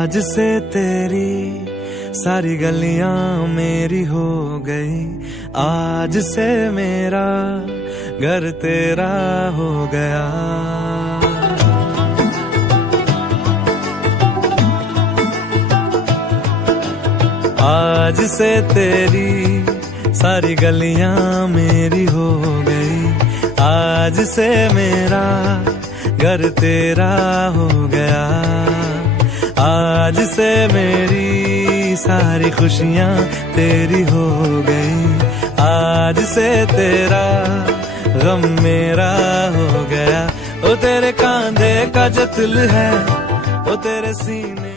आज से तेरी सारी गलियां मेरी हो गई, आज से मेरा घर तेरा हो गया। आज से तेरी सारी गलियां मेरी हो गई, आज से मेरा घर तेरा हो गया। आज से मेरी सारी खुशियां तेरी हो गई, आज से तेरा गम मेरा हो गया। ओ तेरे कांधे का जो तिल है, ओ तेरे सीने